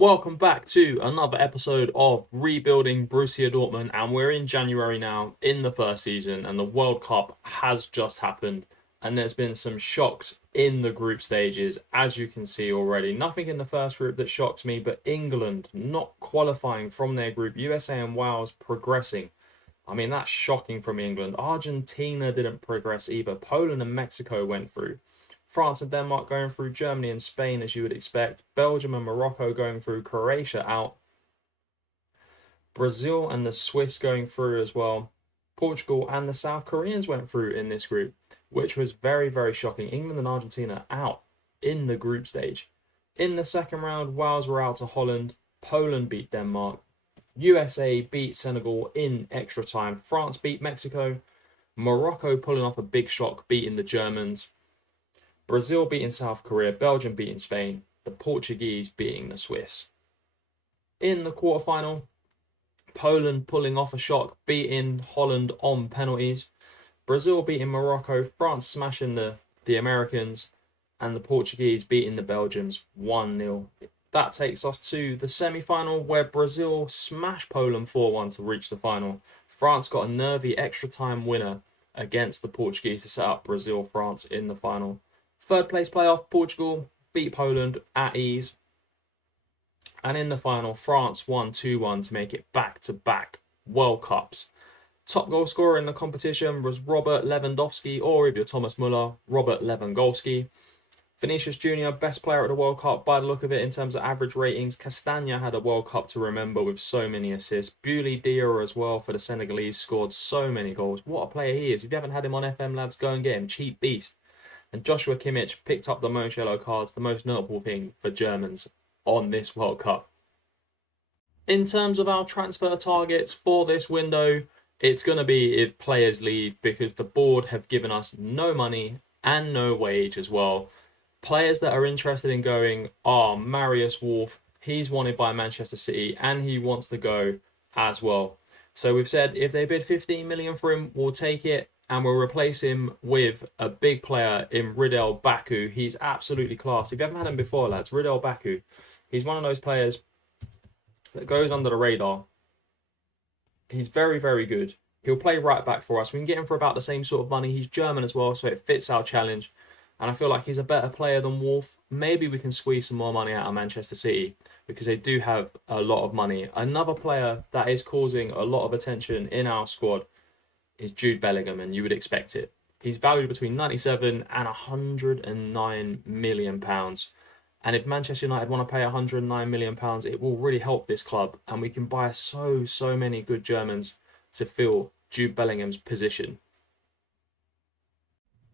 Welcome back to another episode of Rebuilding Borussia Dortmund, and we're in January now in the first season, and the World Cup has just happened, and there's been some shocks in the group stages, as you can see already. Nothing in the first group that shocks me, but England not qualifying from their group, USA and Wales progressing. I mean, that's shocking from England. Argentina didn't progress either. Poland and Mexico went through. France and Denmark going through, Germany and Spain, as you would expect. Belgium and Morocco going through, Croatia out. Brazil and the Swiss going through as well. Portugal and the South Koreans went through in this group, which was very, very shocking. England and Argentina out in the group stage. In the second round, Wales were out to Holland. Poland beat Denmark. USA beat Senegal in extra time. France beat Mexico. Morocco pulling off a big shock, beating the Germans. Brazil beating South Korea, Belgium beating Spain, the Portuguese beating the Swiss. In the quarterfinal, Poland pulling off a shock, beating Holland on penalties. Brazil beating Morocco, France smashing the Americans, and the Portuguese beating the Belgians 1-0. That takes us to the semi-final, where Brazil smashed Poland 4-1 to reach the final. France got a nervy extra time winner against the Portuguese to set up Brazil-France in the final. Third place playoff, Portugal beat Poland at ease. And in the final, France won 2-1 to make it back-to-back World Cups. Top goal scorer in the competition was Robert Lewandowski, or if you're Thomas Muller, Robert Lewandowski. Vinicius Jr., best player at the World Cup by the look of it in terms of average ratings. Castagna had a World Cup to remember with so many assists. Boulaye Dia as well for the Senegalese, scored so many goals. What a player he is. If you haven't had him on FM, lads, go and get him. Cheap beast. And Joshua Kimmich picked up the most yellow cards, the most notable thing for Germans on this World Cup. In terms of our transfer targets for this window, it's going to be if players leave, because the board have given us no money and no wage as well. Players that are interested in going are Marius Wolf. He's wanted by Manchester City and he wants to go as well. So we've said if they bid 15 million for him, we'll take it. And we'll replace him with a big player in Ridel Baku. He's absolutely class. If you haven't had him before, lads, Ridel Baku. He's one of those players that goes under the radar. He's very, very good. He'll play right back for us. We can get him for about the same sort of money. He's German as well, so it fits our challenge. And I feel like he's a better player than Wolf. Maybe we can squeeze some more money out of Manchester City, because they do have a lot of money. Another player that is causing a lot of attention in our squad is Jude Bellingham, and you would expect it. He's valued between 97 and 109 million pounds. And if Manchester United want to pay 109 million pounds, it will really help this club, and we can buy so many good Germans to fill Jude Bellingham's position.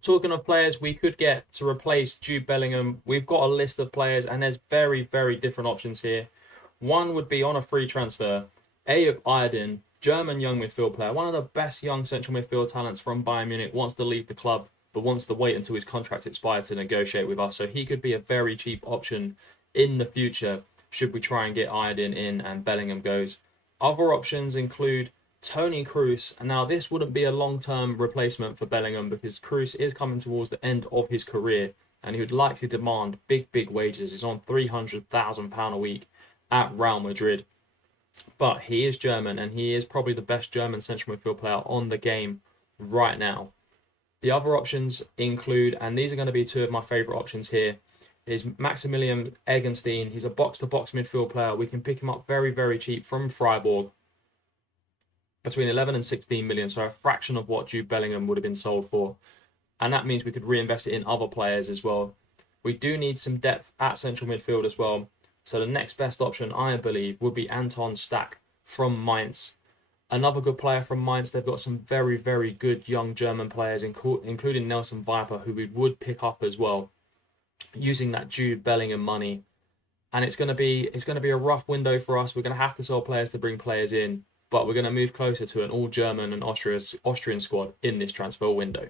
Talking of players we could get to replace Jude Bellingham, we've got a list of players, and there's very, very different options here. One would be on a free transfer, Ayub Aydin, German young midfield player, one of the best young central midfield talents from Bayern Munich, wants to leave the club, but wants to wait until his contract expires to negotiate with us. So he could be a very cheap option in the future, should we try and get Aydin in and Bellingham goes. Other options include Toni Kroos. And now this wouldn't be a long-term replacement for Bellingham, because Kroos is coming towards the end of his career, and he would likely demand big wages. He's on £300,000 a week at Real Madrid. But he is German, and he is probably the best German central midfield player on the game right now. The other options include, and these are going to be two of my favourite options here, is Maximilian Eggenstein. He's a box-to-box midfield player. We can pick him up very, very cheap from Freiburg, between 11 and 16 million, so a fraction of what Jude Bellingham would have been sold for. And that means we could reinvest it in other players as well. We do need some depth at central midfield as well. So the next best option, I believe, would be Anton Stach from Mainz. Another good player from Mainz. They've got some very, very good young German players, including Nelson Viper, who we would pick up as well, using that Jude Bellingham money. And it's going to be a rough window for us. We're going to have to sell players to bring players in, but we're going to move closer to an all-German and Austrian squad in this transfer window.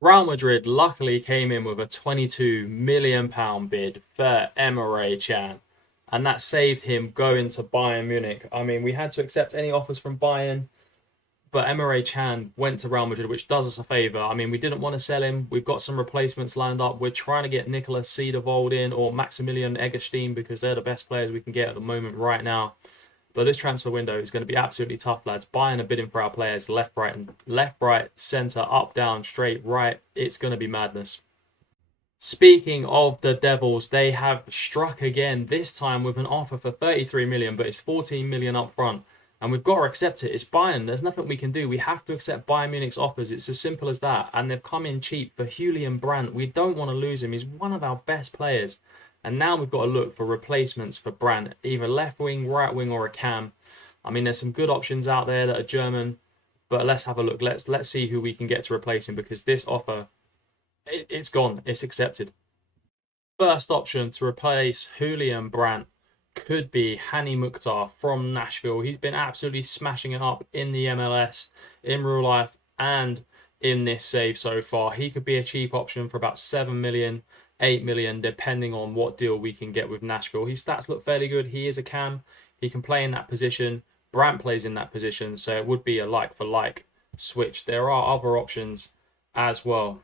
Real Madrid luckily came in with a £22 million bid for Emre Can, and that saved him going to Bayern Munich. I mean, we had to accept any offers from Bayern, But Emre Can went to Real Madrid, which does us a favour. I mean, we didn't want to sell him. We've got some replacements lined up. We're trying to get Nicolas Cedarvold in or Maximilian Egerstein because they're the best players we can get at the moment right now. But this transfer window is going to be absolutely tough, lads. Buying and bidding for our players left, right, centre, up, down, straight, right. It's going to be madness. Speaking of the Devils, they have struck again, this time with an offer for 33 million, but it's 14 million up front. And we've got to accept it. It's Bayern. There's nothing we can do. We have to accept Bayern Munich's offers. It's as simple as that. And they've come in cheap for Julian Brandt. We don't want to lose him. He's one of our best players. And now we've got to look for replacements for Brandt, either left wing, right wing, or a cam. I mean, there's some good options out there that are German, but let's have a look. Let's see who we can get to replace him, because this offer, it's gone. It's accepted. First option to replace Julian Brandt could be Hani Muktar from Nashville. He's been absolutely smashing it up in the MLS, in real life, and in this save so far. He could be a cheap option for about 7 million, 8 million, depending on what deal we can get with Nashville. His stats look fairly good. He is a cam. He can play in that position. Brandt plays in that position, so it would be a like-for-like switch. There are other options as well.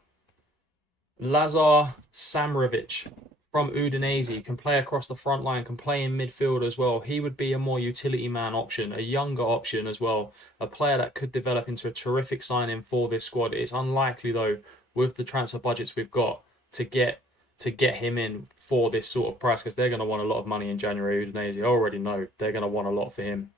Lazar Samrovic from Udinese can play across the front line, can play in midfield as well. He would be a more utility man option, a younger option as well, a player that could develop into a terrific signing for this squad. It's unlikely, though, with the transfer budgets we've got, to get him in for this sort of price, because they're going to want a lot of money in January. Udinese, I already know they're going to want a lot for him.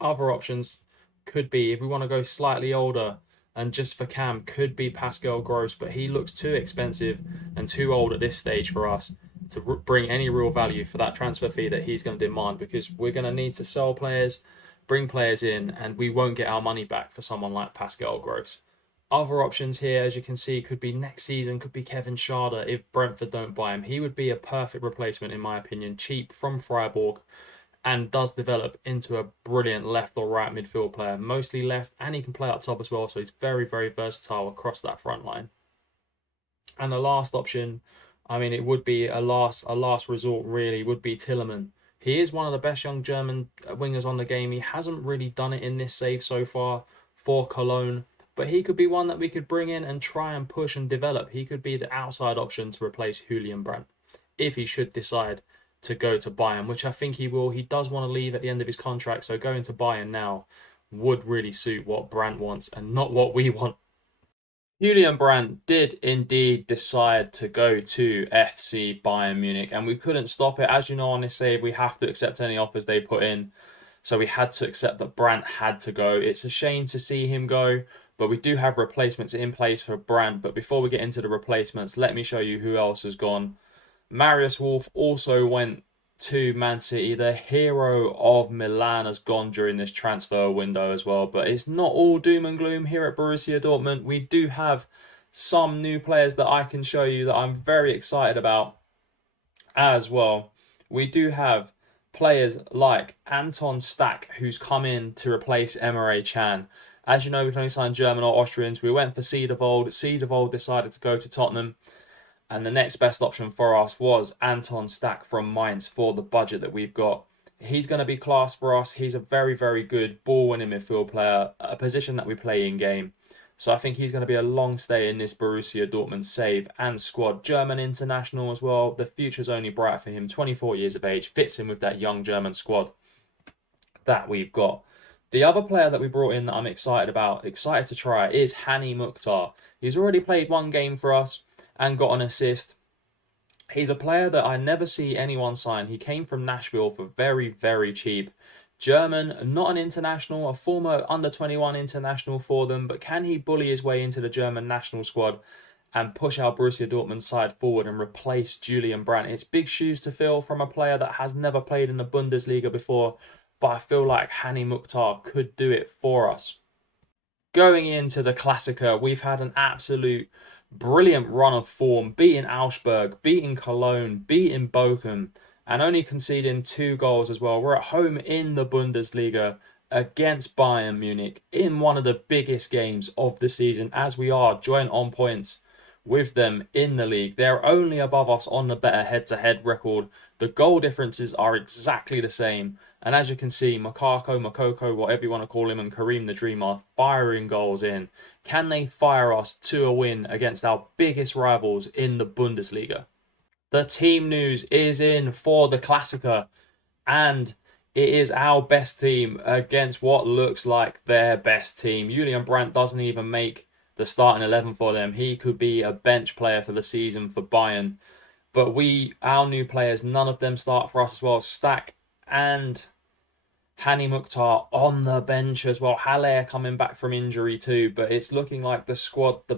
Other options could be, if we want to go slightly older, and just for cam, could be Pascal Gross, but he looks too expensive and too old at this stage for us to bring any real value for that transfer fee that he's going to demand, because we're going to need to sell players, bring players in, and we won't get our money back for someone like Pascal Gross. Other options here, as you can see, could be next season, could be Kevin Schade if Brentford don't buy him. He would be a perfect replacement, in my opinion, cheap from Freiburg, and does develop into a brilliant left or right midfield player, mostly left, and he can play up top as well, so he's very, very versatile across that front line. And the last option, I mean, it would be a last resort, really, would be Tielemans. He is one of the best young German wingers on the game. He hasn't really done it in this save so far for Cologne, but he could be one that we could bring in and try and push and develop. He could be the outside option to replace Julian Brandt, if he should decide to go to Bayern, which I think he will. He does want to leave at the end of his contract, so going to Bayern now would really suit what Brandt wants and not what we want. Julian Brandt did indeed decide to go to FC Bayern Munich, and we couldn't stop it. As you know, on this save, we have to accept any offers they put in, so we had to accept that Brandt had to go. It's a shame to see him go, but we do have replacements in place for Brandt. But before we get into the replacements, let me show you who else has gone. Marius Wolf also went to Man City. The hero of Milan has gone during this transfer window as well. But it's not all doom and gloom here at Borussia Dortmund. We do have some new players that I can show you that I'm very excited about as well. We do have players like Anton Stach, who's come in to replace Emre Can. As you know, we can only sign German or Austrians. We went for Cedarvold. Cedarvold decided to go to Tottenham. And the next best option for us was Anton Stach from Mainz for the budget that we've got. He's going to be class for us. He's a very, very good ball-winning midfield player, a position that we play in-game. So I think he's going to be a long stay in this Borussia Dortmund save and squad. German international as well. The future's only bright for him. 24 years of age. Fits in with that young German squad that we've got. The other player that we brought in that I'm excited to try, is Hani Muktar. He's already played one game for us and got an assist. He's a player that I never see anyone sign. He came from Nashville for very, very cheap. German, not an international, a former under-21 international for them, but can he bully his way into the German national squad and push our Borussia Dortmund side forward and replace Julian Brandt? It's big shoes to fill from a player that has never played in the Bundesliga before, but I feel like Hani Muktar could do it for us. Going into the Klassiker, we've had an absolute brilliant run of form, beating Augsburg, beating Cologne, beating Bochum, and only conceding 2 goals as well. We're at home in the Bundesliga against Bayern Munich in one of the biggest games of the season, as we are joint on points with them in the league. They're only above us on the better head-to-head record The goal differences are exactly the same. And as you can see, Makoko, whatever you want to call him, and Kareem the Dream are firing goals in. Can they fire us to a win against our biggest rivals in the Bundesliga? The team news is in for the Klassiker, and it is our best team against what looks like their best team. Julian Brandt doesn't even make the starting 11 for them. He could be a bench player for the season for Bayern. But our new players, none of them start for us as well. Stach and Muktar on the bench as well. Haller coming back from injury too. But it's looking like the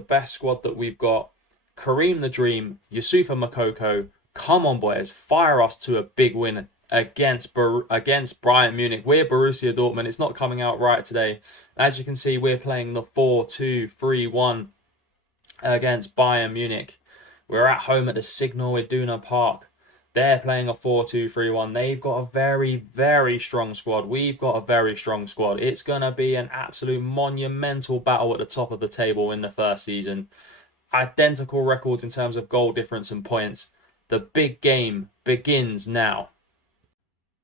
best squad that we've got. Kareem the Dream, Yusufa Makoko. Come on, boys. Fire us to a big win against Bayern Munich. We're Borussia Dortmund. It's not coming out right today. As you can see, we're playing the 4-2-3-1 against Bayern Munich. We're at home at the Signal Iduna Park. They're playing a 4-2-3-1. They've got a very, very strong squad. We've got a very strong squad. It's going to be an absolute monumental battle at the top of the table in the first season. Identical records in terms of goal difference and points. The big game begins now.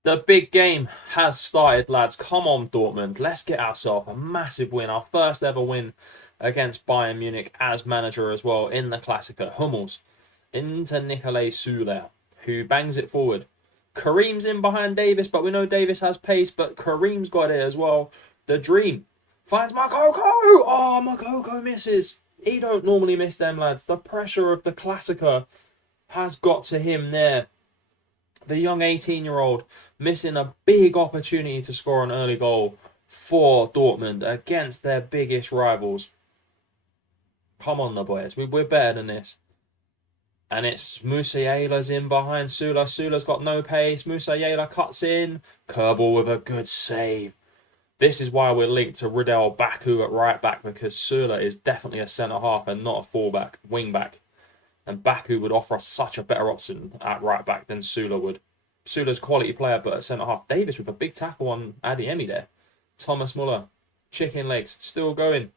The big game has started, lads. Come on, Dortmund. Let's get ourselves a massive win. Our first ever win against Bayern Munich as manager as well in the Klassiker. Hummels into Nikolai Süle, who bangs it forward. Kareem's in behind Davis, but we know Davis has pace, but Kareem's got it as well. The Dream finds Makoko. Oh, Makoko misses. He don't normally miss them, lads. The pressure of the Klassiker has got to him there. The young 18-year-old missing a big opportunity to score an early goal for Dortmund against their biggest rivals. Come on, the boys. We're better than this. And it's Musiala's in behind Süle. Süle's got no pace. Musiala cuts in. Kerbal with a good save. This is why we're linked to Riddell Baku at right back, because Süle is definitely a centre-half and not a full-back, wing-back. And Baku would offer us such a better option at right back than Süle would. Süle's a quality player, but at centre-half. Davis with a big tackle on Adeyemi there. Thomas Muller. Chicken legs. Still going.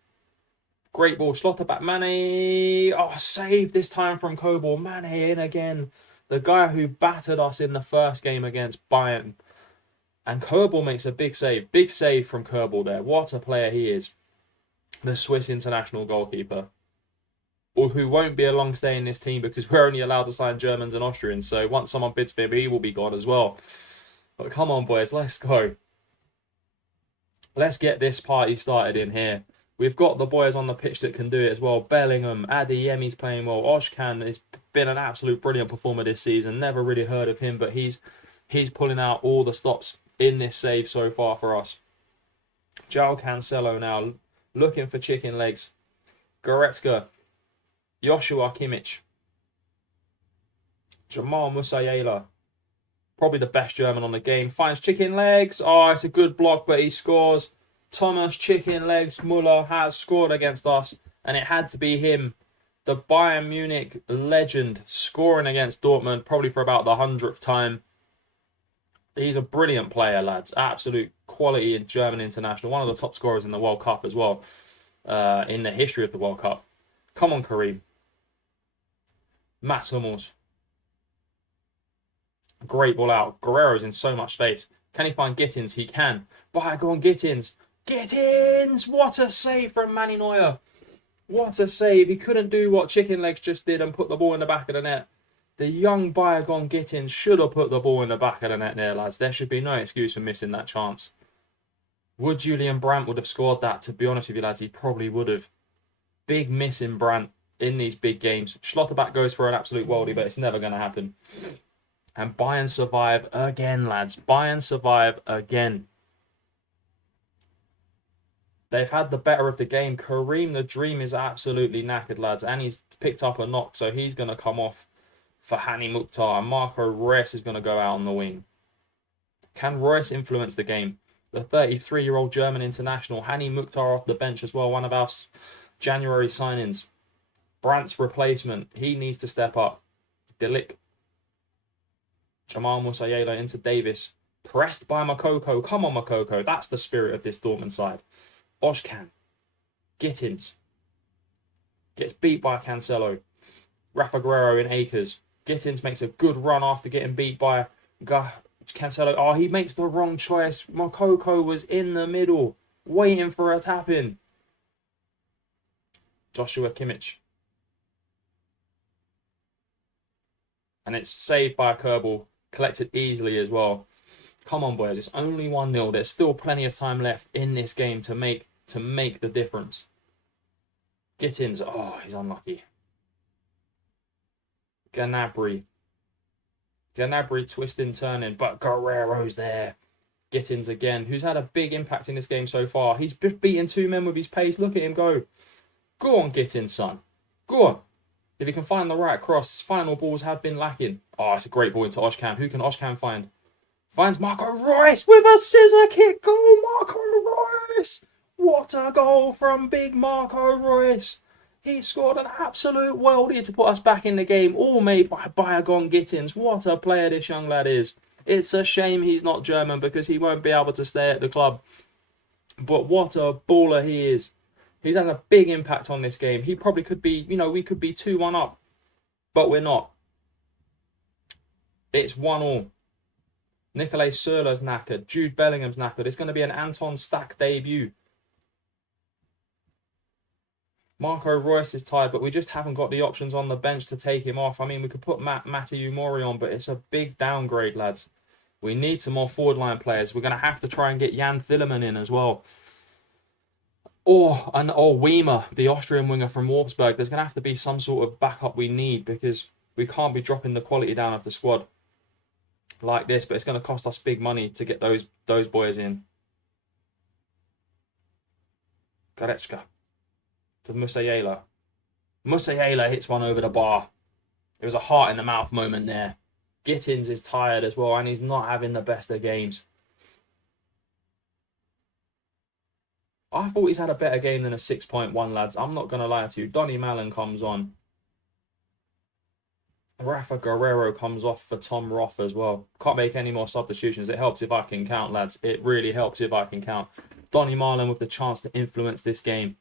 Great ball. Schlotterbeck. Mane. Oh, save this time from Kobel. Mane in again. The guy who battered us in the first game against Bayern. And Kerbal makes a big save. Big save from Kerbal there. What a player he is. The Swiss international goalkeeper. Or who won't be a long stay in this team because we're only allowed to sign Germans and Austrians. So once someone bids for him, he will be gone as well. But come on, boys. Let's go. Let's get this party started in here. We've got the boys on the pitch that can do it as well. Bellingham, Adeyemi's playing well. Oshkan has been an absolute brilliant performer this season. Never really heard of him, but he's pulling out all the stops in this save so far for us. João Cancelo now looking for chicken legs. Goretzka, Joshua Kimmich, Jamal Musiala, probably the best German on the game, finds chicken legs. Oh, it's a good block, but he scores. Thomas Chicken Legs Muller has scored against us, and it had to be him, the Bayern Munich legend, scoring against Dortmund, probably for about the 100th time. He's a brilliant player, lads. Absolute quality in German international. One of the top scorers in the World Cup as well, in the history of the World Cup. Come on, Kareem. Mats Hummels. Great ball out. Guerrero's in so much space. Can he find Gittins? He can. Go on, Gittins. Gittins! What a save from Manny Neuer. What a save. He couldn't do what Chicken Legs just did and put the ball in the back of the net. The young Bygone Gittins should have put the ball in the back of the net there, lads. There should be no excuse for missing that chance. Would Julian Brandt would have scored that? To be honest with you, lads, he probably would have. Big miss in Brandt in these big games. Schlotterbeck goes for an absolute worldie, but it's never going to happen. And Bayern survive again, lads. Bayern survive again. They've had the better of the game. Kareem the Dream is absolutely knackered, lads. And he's picked up a knock, so he's going to come off for Muktar. And Marco Reus is going to go out on the wing. Can Reus influence the game? The 33-year-old German international. Muktar off the bench as well. One of our January signings. Brandt's replacement. He needs to step up. Delic. Jamal Musiala into Davis. Pressed by Makoko. Come on, Makoko. That's the spirit of this Dortmund side. Oshkan. Gittins. Gets beat by Cancelo. Rafa Guerrero in acres. Gittins makes a good run after getting beat by Cancelo. Oh, he makes the wrong choice. Moukoko was in the middle, waiting for a tap in. Joshua Kimmich. And it's saved by a Kerbal. Collected easily as well. Come on, boys. It's only 1-0. There's still plenty of time left in this game to make the difference. Gittins. Oh, he's unlucky. Gnabry twisting, turning, but Guerrero's there. Gittins again, who's had a big impact in this game so far. He's just beaten 2 men with his pace. Look at him go. Go on, Gittins, son. Go on. If he can find the right cross, his final balls have been lacking. Oh, it's a great ball into Oshkan. Who can Oshkan find? Finds Marco Reus with a scissor kick goal. Marco Reus. What a goal from big Marco Reus. He scored an absolute worldie to put us back in the game, all made by Bygone Gittins. What a player this young lad is. It's a shame he's not German because he won't be able to stay at the club. But what a baller he is. He's had a big impact on this game. He probably could be, we could be 2-1 up. But we're not. It's 1-1. Nicolai Sörler's knackered. Jude Bellingham's knackered. It's going to be an Anton Stach debut. Marco Reus is tired, but we just haven't got the options on the bench to take him off. I mean, we could put Matthew Mori on, but it's a big downgrade, lads. We need some more forward line players. We're going to have to try and get Jan Thielemann in as well. Or Weimer, the Austrian winger from Wolfsburg. There's going to have to be some sort of backup we need because we can't be dropping the quality down of the squad like this. But it's going to cost us big money to get those boys in. Goretzka to Musiala. Musiala hits one over the bar. It was a heart in the mouth moment there. Gittins is tired as well, and he's not having the best of games. I thought he's had a better game than a 6.1, lads. I'm not going to lie to you. Donny Malen comes on. Rafa Guerrero comes off for Tom Roth as well. Can't make any more substitutions. It helps if I can count, lads. It really helps if I can count. Donny Malen with the chance to influence this game.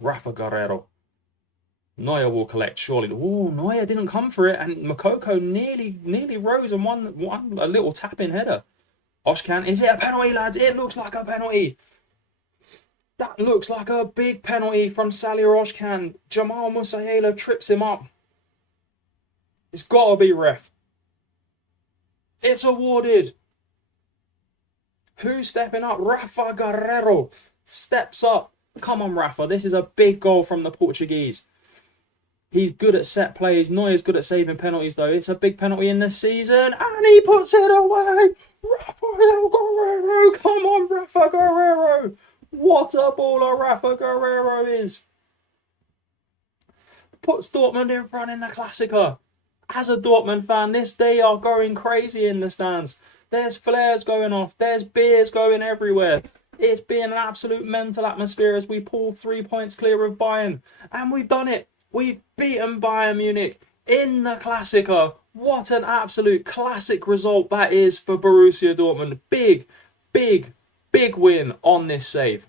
Rafa Guerrero. Neuer will collect, surely. Oh, Neuer didn't come for it, and Moukoko nearly rose and won a little tap-in header. Oshkan, is it a penalty, lads? It looks like a penalty. That looks like a big penalty from Salih Oshkan. Jamal Musiala trips him up. It's got to be ref. It's awarded. Who's stepping up? Rafa Guerrero steps up. Come on, Rafa. This is a big goal from the Portuguese. He's good at set plays. Neuer's good at saving penalties, though. It's a big penalty in the season, and he puts it away. Rafael Guerrero. Come on, Rafa Guerrero. What a baller Rafa Guerrero is. Puts Dortmund in front in the Klassiker. As a Dortmund fan, they are going crazy in the stands. There's flares going off. There's beers going everywhere. It's been an absolute mental atmosphere as we pull 3 points clear of Bayern. And we've done it. We've beaten Bayern Munich in the Klassiker. What an absolute classic result that is for Borussia Dortmund. Big win on this save.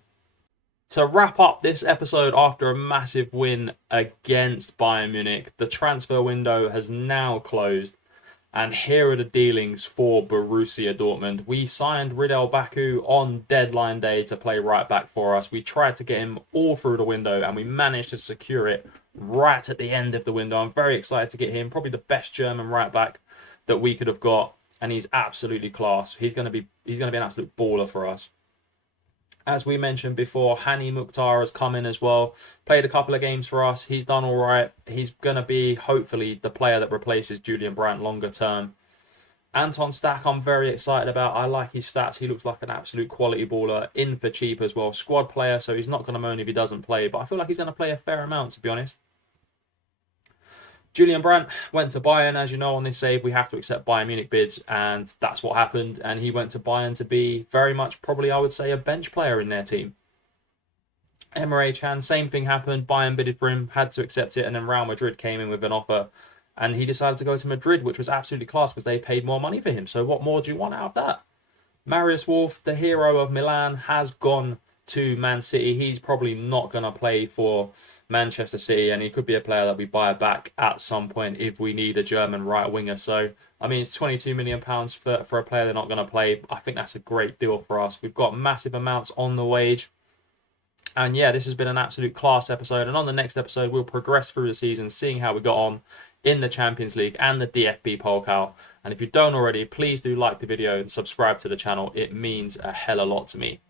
To wrap up this episode after a massive win against Bayern Munich, the transfer window has now closed. And here are the dealings for Borussia Dortmund. We signed Ridel Baku on deadline day to play right back for us. We tried to get him all through the window and we managed to secure it right at the end of the window. I'm very excited to get him. Probably the best German right back that we could have got. And he's absolutely class. He's going to be an absolute baller for us. As we mentioned before, Hani Muktar has come in as well. Played a couple of games for us. He's done all right. He's going to be, hopefully, the player that replaces Julian Brandt longer term. Anton Stach, I'm very excited about. I like his stats. He looks like an absolute quality baller. In for cheap as well. Squad player, so he's not going to moan if he doesn't play. But I feel like he's going to play a fair amount, to be honest. Julian Brandt went to Bayern. As you know, on this save, we have to accept Bayern Munich bids, and that's what happened. And he went to Bayern to be very much, probably, I would say, a bench player in their team. Emre Can, same thing happened. Bayern bidded for him, had to accept it, and then Real Madrid came in with an offer, and he decided to go to Madrid, which was absolutely class because they paid more money for him. So what more do you want out of that? Marius Wolf, the hero of Milan, has gone to Man City. He's probably not going to play for Manchester City, and he could be a player that we buy back at some point if we need a German right winger. So, I mean, it's £22 million for a player they're not going to play. I think that's a great deal for us. We've got massive amounts on the wage. And yeah, this has been an absolute class episode. And on the next episode, we'll progress through the season, seeing how we got on in the Champions League and the DFB Pokal. And if you don't already, please do like the video and subscribe to the channel. It means a hell of a lot to me.